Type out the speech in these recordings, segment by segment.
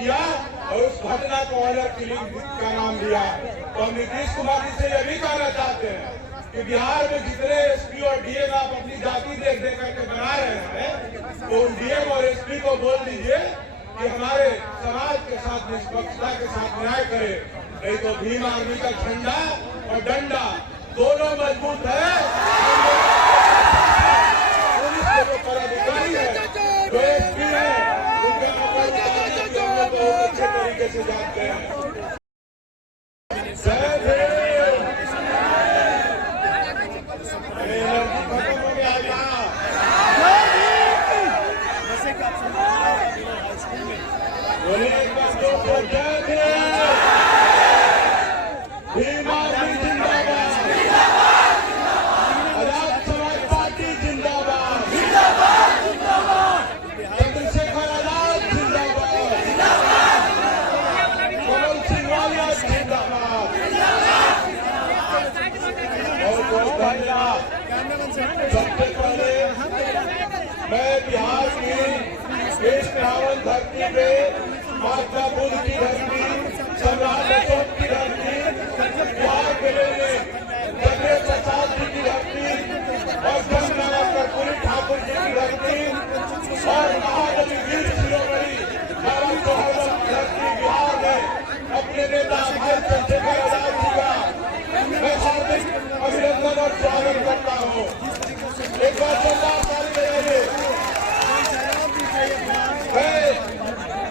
किया और उस घटना को ऑनर किलिंग का नाम दिया। तो हम नीतीश कुमार जी से यह भी कहना चाहते हैं कि बिहार में जितने एसपी और डीएम आप अपनी जाति देख देख करके बना रहे हैं, तो उन डीएम और एसपी को बोल दीजिए कि हमारे समाज के साथ निष्पक्षता के साथ न्याय करे, नहीं तो भीम आर्मी का झंडा और डंडा दोनों मजबूत है। पुलिस के जो पदाधिकारी है, जो एसपी है, उनका नंबर बहुत अच्छे तरीके से जानते हैं। भीम आर्मी जिंदाबाद, आजाद समाज पार्टी जिंदाबाद, चंद्रशेखर आजाद जिंदाबाद, कमल सिंह वालिया जिंदाबाद। बहुत धन्यवाद। सबसे पहले मैं बिहार की इस पावन धरती पे महात्मा बुद्ध की धरती, सम्राट अशोक की धरती, बिहार के लिए जगदेव प्रसाद जी की धरती और गंगा कर्पूरी ठाकुर जी की धरती और महानदी वीर शिरोमणि बाबा साहेब की धरती बिहार में अपने नेता भाई चंद्रशेखर आजाद जी का मैं हार्दिक अभिनंदन और स्वागत करता हूँ। एक बार जोरदार ताली बजाइए।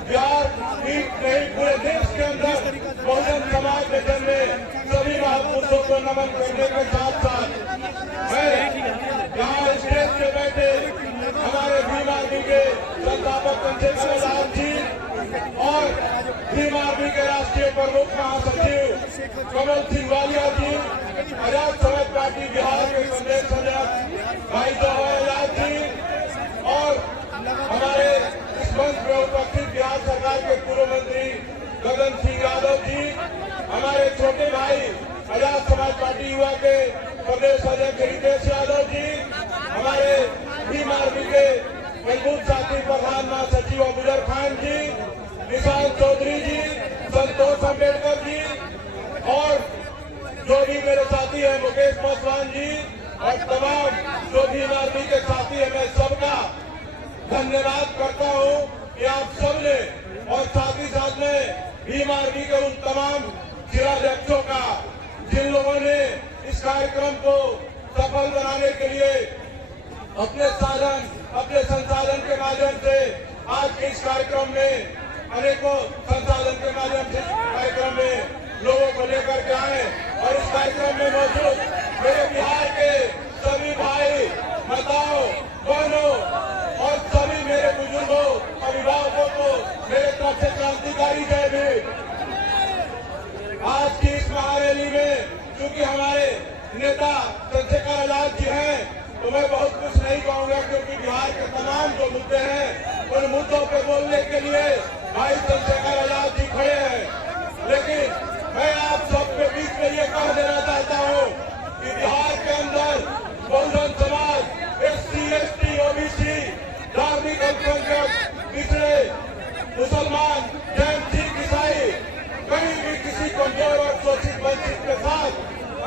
बिहार की नहीं पूरे देश के अंदर बहुजन समाज में जन्मे सभी महापुरुषों को नमन करने के साथ साथ मैं यहाँ स्टेज पे बैठे हमारे भीम आर्मी के संस्थापक चंद्रशेखर आजाद जी और भीम आर्मी के राष्ट्रीय प्रमुख महासचिव कमल सिंह वालिया जी, आजाद समाज पार्टी बिहार के प्रदेश सदस्य भाई जवाहर आजाद जी और हमारे इस मंच में उपस्थित बिहार सरकार के पूर्व मंत्री गगन सिंह यादव जी, हमारे छोटे भाई आजाद समाज पार्टी युवा के प्रदेश अध्यक्ष रितेश यादव जी, हमारे भीम आर्मी के मजबूत साथी प्रधान महासचिव अबुजर खान जी, निशांत चौधरी जी, संतोष अम्बेडकर जी और जो भी मेरे साथी हैं मुकेश पासवान जी और तमाम जो भीम आर्मी के साथी हैं, मैं सबका धन्यवाद करता हूँ कि आप सबने और साथ ही साथ में भीम आर्मी के उन तमाम जिलाध्यक्षों का जिन लोगों ने इस कार्यक्रम को सफल बनाने के लिए अपने साधन अपने संसाधन के माध्यम से आज के इस कार्यक्रम में अनेकों संसाधन के माध्यम से कार्यक्रम में लोगों को लेकर के आए और इस कार्यक्रम में मौजूद मेरे बिहार के सभी भाई माताओं बहनों और सभी मेरे बुजुर्गों अभिभावकों को मेरे तरफ से क्रांतिकारी जय भीम। आज की इस महारैली में क्योंकि हमारे नेता चंद्रशेखर आजाद जी हैं तो मैं बहुत कुछ नहीं कहूंगा, क्योंकि बिहार के तमाम जो मुद्दे हैं उन मुद्दों पे बोलने के लिए भाई चंद्रशेखर आजाद जी खड़े हैं। लेकिन मैं आप सबके बीच में ये कह देना चाहता हूँ कि बिहार के अंदर Bahujan Samaj SC ST OBC धार्मिक अल्पसंख्यक पिछड़े मुसलमान जैन सिख ईसाई कहीं भी किसी कमजोर और शोषित वंचित के साथ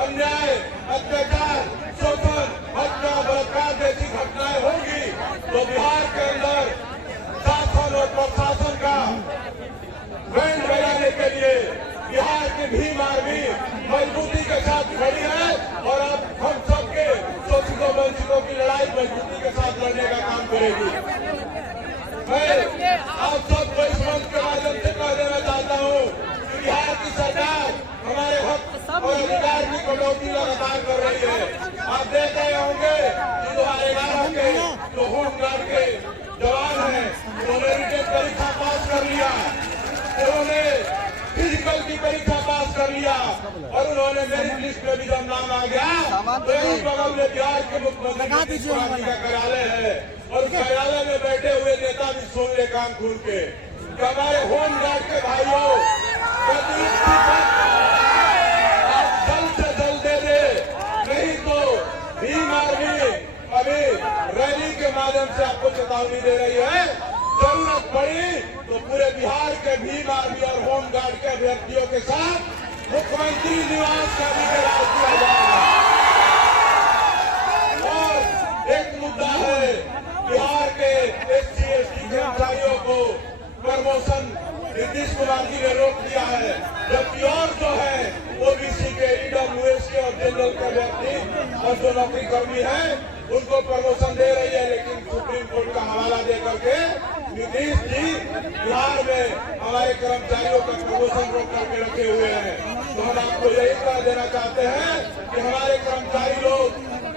अन्याय अत्याचार शोषण हत्या बलात्कार जैसी घटनाएं होंगी तो बिहार के अंदर शासन और प्रशासन का बैंड बजाने के लिए बिहार की भीम आर्मी मजबूती के साथ खड़ी है और अब हम सबके शोषितों वंचितों की लड़ाई मजबूती के साथ लड़ने का काम करेगी। मैं आप सबको इस मंच के माध्यम से कह देना चाहता हूँ कि बिहार की सरकार हमारे हक और अधिकार की कटौती लगातार कर रही है। आप देख रहे होंगे कि 2011 के जो होमगार्ड के जवान हैं उन्होंने रिटेन परीक्षा पास कर लिया, उन्होंने फिजिकल की परीक्षा पास कर लिया और उन्होंने मेरिट लिस्ट में भी जब नाम आ गया तो यही बगल में बिहार के मुख्यमंत्री का कार्यालय है और कार्यालय में बैठे हुए नेता भी सुन ले कान खोल के कि हमारे होमगार्ड के भाइयों आप जल्द से जल्द दे दे, नहीं तो भीम आर्मी अभी रैली के माध्यम से आपको चेतावनी दे रही है। जरूरत पड़ी तो पूरे बिहार के भीम आर्मी और होमगार्ड के अभ्यर्थियों के साथ मुख्यमंत्री निवास का भी घेराव किया जाएगा। और एक मुद्दा है, बिहार के SC/ST कर्मचारियों को प्रमोशन नीतीश कुमार जी ने रोक दिया है, जबकि और जो है OBC के, EWS के और जनरल के अभ्यर्थी और जो नौकरी कर्मी है उनको प्रमोशन दे रही है। लेकिन सुप्रीम कोर्ट का हवाला देकर के नीतीश जी बिहार में हमारे कर्मचारियों का प्रमोशन रोक करके रखे हुए हैं। तो हम आपको यही कह देना चाहते हैं कि हमारे कर्मचारी लोग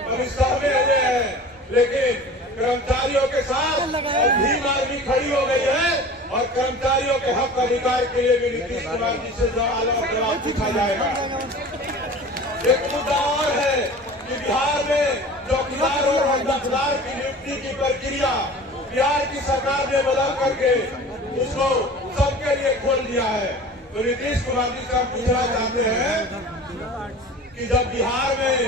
अभी सहमे हुए हैं, लेकिन कर्मचारियों के साथ भीम आर्मी खड़ी हो गई है और कर्मचारियों के हक अधिकार के लिए भी नीतीश कुमार जी से जवाब पूछा जाएगा। एक मुद्दा और है कि बिहार में चौकीदार और हवलदार की नियुक्ति की प्रक्रिया बिहार की सरकार ने बदल करके उसको सबके लिए खोल दिया है। तो नीतीश कुमार जी से हम पूछना चाहते हैं कि जब बिहार में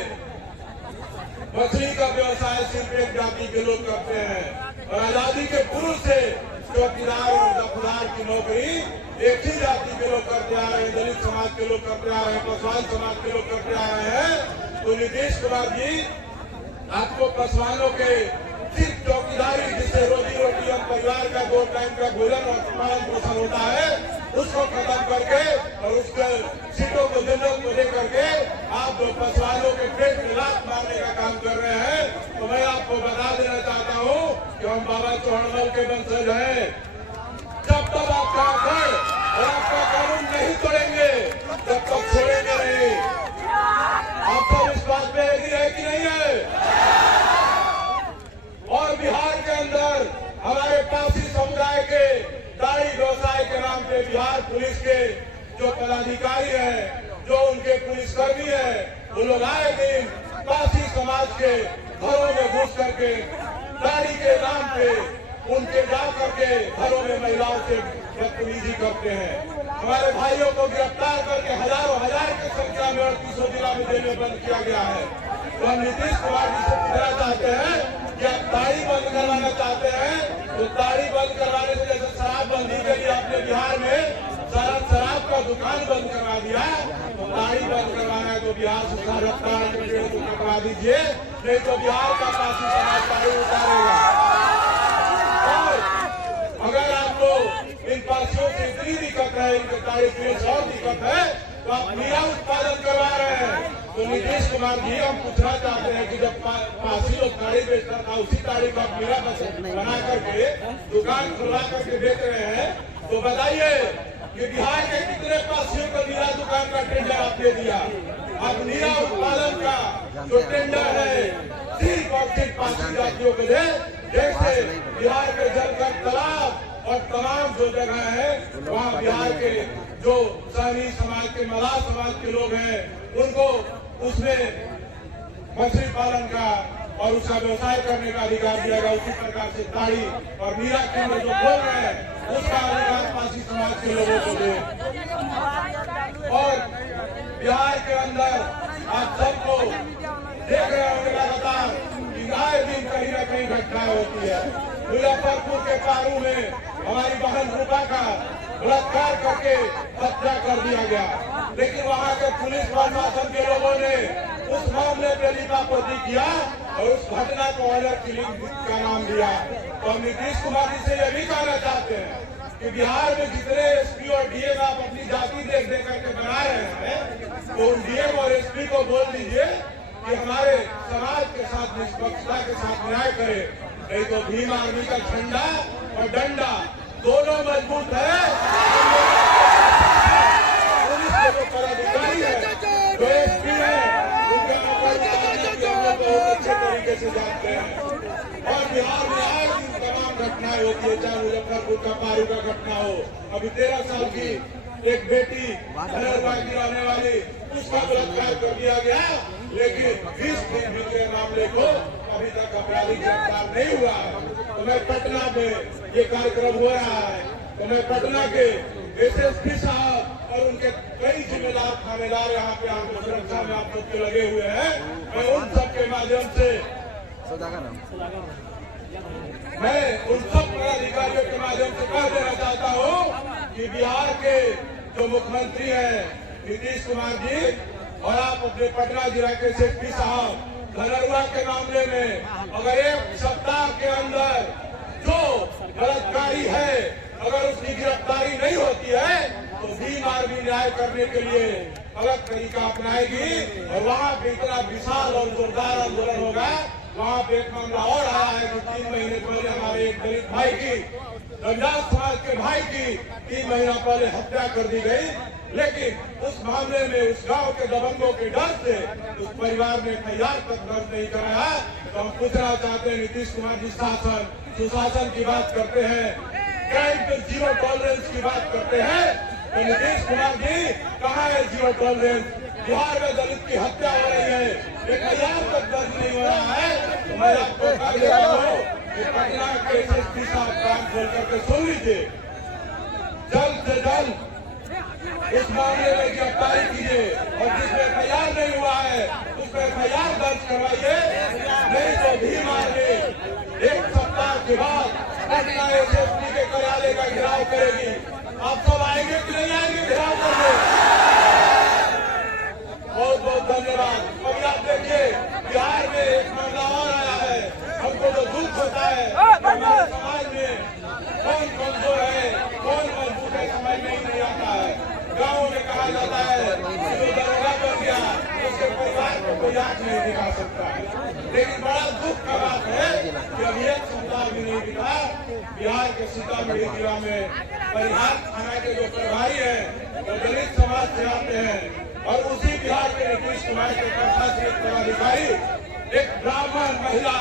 मछली का व्यवसाय सिर्फ एक जाति के लोग करते हैं और आजादी के पूर्व से चौकीदार और दफदार की नौकरी एक ही जाति के लोग करते आ रहे हैं, दलित समाज के लोग करते आ रहे हैं, पासवान समाज के लोग करते आ रहे हैं, तो नीतीश कुमार जी आपको पासवानों के सिर्फ चौकीदारी जिससे रोजी रोटी और परिवार का 2 टाइम का भोजन और पालन पोषण होता है उसको खत्म करके और उसके सीटों को जनरल को लेकर के आप जो पासवानों के पेट में लात मारने का काम कर रहे हैं, तो मैं आपको बता देना चाहता हूँ कि हम बाबा चौहानमल के वंशज हैं। जब तक आपका घर और आपका कानून नहीं तोड़ेंगे तब तक छोड़ेंगे नहीं। आपको विश्वास में एग्री है कि नहीं है? और बिहार के अंदर हमारे पासी समुदाय के दाढ़ी व्यवसाय के नाम पे बिहार पुलिस के जो पदाधिकारी हैं, जो उनके पुलिसकर्मी हैं, वो लोग आए दिन पासी समाज के घरों में घुस करके दाढ़ी के नाम पे उनके जा करके घरों में महिलाओं से बदतमीजी करते हैं। हमारे भाइयों को गिरफ्तार करके हजारों हजार की संख्या में 38 जिला में जेल में बंद किया गया है। तो हम नीतीश कुमार जी से पूछना चाहते हैं कि आप दाढ़ी बंद करवाना चाहते हैं, तो दाढ़ी बंद करवाने से जैसे शराबबंदी के लिए आपने बिहार में शराब का दुकान बंद करवा दिया, तो दाढ़ी बंद करवाना है तो बिहार से रफ्तार करवा दीजिए, नहीं तो बिहार का पासी समाज दाढ़ी उतारेगा। और अगर आपको इन पासियों से इतनी दिक्कत है, इनके दाढ़ी पीने से और दिक्कत है, तो आप मीरा उत्पादन करवा रहे हैं। तो नीतीश कुमार जी हम पूछना चाहते हैं कि जब पासी लोग दाढ़ी बेचता था उसी दाढ़ी को आप मीरा बना करके दुकान खुलवा करके बेच रहे हैं, तो बताइए कि बिहार के कितने पासियों को नीरा दुकान का टेंडर आपने दिया? अब नीरा उत्पादन का जो टेंडर है सिर्फ और सिर्फ पासी जातियों के लिए, जैसे बिहार के जलकर तालाब और तमाम जो जगह है वहाँ बिहार के जो सहनी समाज के, मलाह समाज के लोग हैं, उनको उसमें मछली पालन का और उसका व्यवसाय करने का अधिकार दिया गया। उसी प्रकार से दाढ़ी और मीरा केंद्र जो खोल रहे हैं उसका अधिकार पासी समाज के लोगों को दे। और बिहार के अंदर आप सबको देख रहे होंगे लगातार कि आए दिन कहीं न कहीं घटनाएं होती है। मुजफ्फरपुर के पारू में हमारी बहन रूपा का बलात्कार करके हत्या कर दिया गया, लेकिन वहाँ के पुलिस प्रशासन के लोगों ने उस मामले पे लिपापोती किया और उस घटना को ऑनर किलिंग का नाम दिया। तो हम नीतीश कुमार जी से यह भी कहना चाहते हैं कि बिहार में जितने SP और DM आप अपनी जाति देख देख करके बना रहे हैं, तो उन DM और SP को बोल दीजिए कि हमारे समाज के साथ निष्पक्षता के साथ न्याय करे, नहीं तो भीम आर्मी का झंडा और डंडा दोनों मजबूत है। पुलिस के जो पदाधिकारी है, जो SP है, उनका बहुत अच्छे तरीके से जानते हैं। और बिहार में आज दिन तमाम घटनाएं होती है, चाहे मुजफ्फरपुर का पारू का घटना हो, अभी 13 साल की एक बेटी हनरबाग की रहने वाली, उसका बलात्कार कर दिया गया, लेकिन 20 दिन बीते मामले को अभी तक अपराधी गिरफ्तार नहीं हुआ। तो मैं पटना में ये कार्यक्रम हो रहा है, तो मैं पटना के SSP साहब और उनके कई जिम्मेदार थानेदार यहाँ पे आपको सुरक्षा में आप सबके लगे हुए हैं, मैं उन सब के माध्यम से मैं उन सब पदाधिकारियों के माध्यम से कह देना चाहता हूँ कि बिहार के जो मुख्यमंत्री हैं नीतीश कुमार जी और आप अपने पटना जिला के सेक्रेटरी साहब धनरुआ के मामले में अगर एक सप्ताह के अंदर जो बलात्कारी है अगर उसकी गिरफ्तारी नहीं होती है तो भीम आर्मी न्याय करने के लिए अलग तरीका अपनाएगी और वहाँ पे इतना विशाल और जोरदार आंदोलन होगा। वहाँ पे एक मामला और आया है कि 3 महीने पहले हमारे एक दलित भाई की रंजात समाज के भाई की 3 महीना पहले हत्या कर दी गई, लेकिन उस मामले में उस गांव के दबंगों के डर से उस परिवार ने FIR तक दर्ज नहीं कराया। तो हम पूछना चाहते हैं नीतीश कुमार जी शासन सुशासन की बात करते हैं, क्राइम पे जीरो टॉलरेंस की बात करते हैं, तो नीतीश कुमार जी कहाँ है जीरो टॉलरेंस? बिहार में दलित की हत्या हो रही है, FIR तक दर्ज नहीं हो रहा है। तो मैं आपको कह देता हूँ कि पटना के एसएसपी साहब कान खोल करके सुन लीजिए, जल्द से जल्द इस मामले में गिरफ्तारी कीजिए और जिसमें FIR नहीं हुआ है उसमें FIR दर्ज करवाइए, नहीं तो भीम आर्मी एक सप्ताह के बाद पटना एसएसपी के कार्यालय का घेराव करेगी। आप सब आएंगे कि नहीं आएंगे घेराव करने? बहुत बहुत धन्यवाद। अभी आप देखिए बिहार में एक मामला और आया है, हमको तो दुख होता है हमारे समाज में कौन कमजोर है कौन मजबूत है समझ में नहीं आता है। गाँव में कहा जाता है जो दरोगा बन गया उसके परिवार को कोई आंख नहीं दिखा सकता है, लेकिन बड़ा दुख का बात है कि अभी एक सप्ताह भी नहीं बीता बिहार के सीतामढ़ी जिला में परिहार थाना के जो प्रभारी हैं वो दलित समाज से आते हैं और उसी बिहार के नीतीश कुमार के प्रशासनिक पदाधिकारी एक ब्राह्मण महिला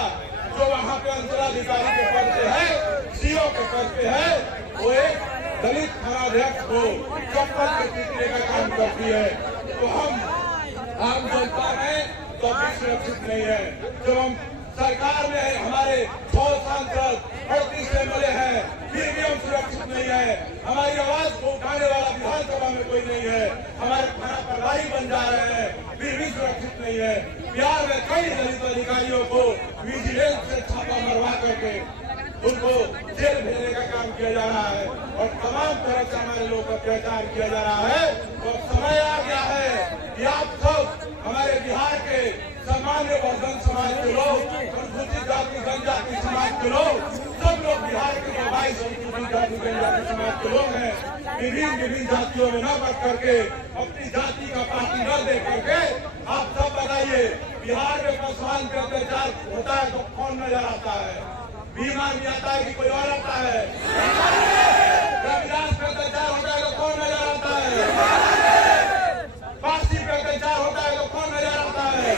जो वहाँ पे अंचलाधिकारी के पद पे है, CO के पद पे है, वो एक दलित थानाध्यक्ष को चप्पल के पीटने का काम करती है। तो हम आम जनता में तो भी सुरक्षित नहीं है। जब हम सरकार में है, हमारे 100 सांसद 38 MLA हैं, फिर भी हम सुरक्षित नहीं है। हमारी आवाज को उठाने वाला विधानसभा में कोई नहीं है, हमारे थाना प्रभारी बन जा रहे हैं, फिर भी सुरक्षित नहीं है। बिहार में कई दलित अधिकारियों को विजिलेंस से छापा मरवा करके उनको जेल भेजने का काम किया जा रहा है और तमाम तरह से हमारे लोगों का अत्याचार किया जा रहा है। तो समय आ गया है कि आप सब हमारे बिहार के सामान्य बहुजन समाज के लोग, अनुसूचित जाति जनजाति समाज के लोग, सब लोग बिहार के जो 22 अनुसूचित जाति जनजाति समाज के लोग हैं, विभिन्न जातियों में न बढ़ करके अपनी जाति का पार्टी न दे करके आप सब बताइए बिहार में पासवान का अत्याचार होता है तो कौन नजर आता है? भीम आर्मी आता है कि कोई और आता है? रविदास पे अत्याचार होता है तो कौन नजर आता है? पारसी पे अत्याचार होता है तो कौन नजर आता है?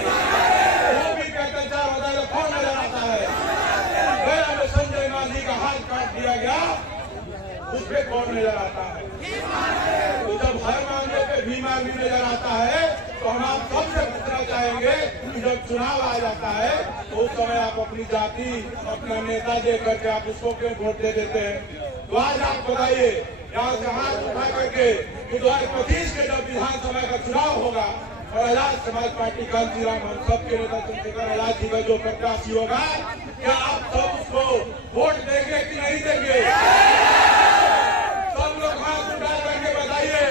धोबी पे अत्याचार होता है तो कौन नजर आता है? गया में संजय गांधी का हाथ काट दिया गया, उस पे कौन नजर आता है? तो जब हर मामले पे भीम आर्मी नजर आता है तो हम आप सबसे पूछना चाहेंगे कि जब चुनाव आ जाता है तो उस समय आप अपनी जाति अपना नेता दे करके आप उसको क्यों वोट दे देते हैं? तो आज आप बताइए यहाँ से हाथ उठा करके 2025 के जब विधानसभा का चुनाव होगा और आजाद समाज पार्टी कांचीराम हम सबके नेता चंद्रशेखर आजाद जी का जो प्रत्याशी होगा, क्या आप सब उसको वोट देंगे कि नहीं देंगे? सब लोग हाथ उठा करके बताइए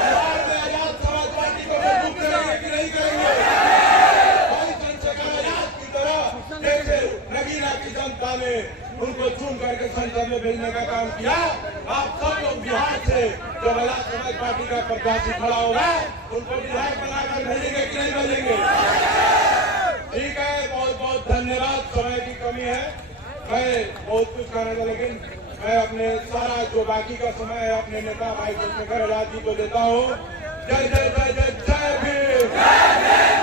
बिहार में आजाद समाज पार्टी को मजबूत करेंगे कि नहीं करेंगे? भाई चंद्रशेखर आजाद की तरह जैसे नगीना की जनता ने उनको चुन करके संसद में भेजने का काम किया, आप सब लोग बिहार से जो आजाद समाज पार्टी का प्रत्याशी खड़ा होगा उनको विधायक बनाकर भेजेंगे कि नहीं भेजेंगे? ठीक है, बहुत बहुत धन्यवाद। समय की कमी है, मैं बहुत कुछ कहना था लेकिन मैं अपने सारा जो बाकी का समय है अपने नेता भाई चंद्रशेखर आजाद जी को देता हूँ। जय जय जय जय जय भीम।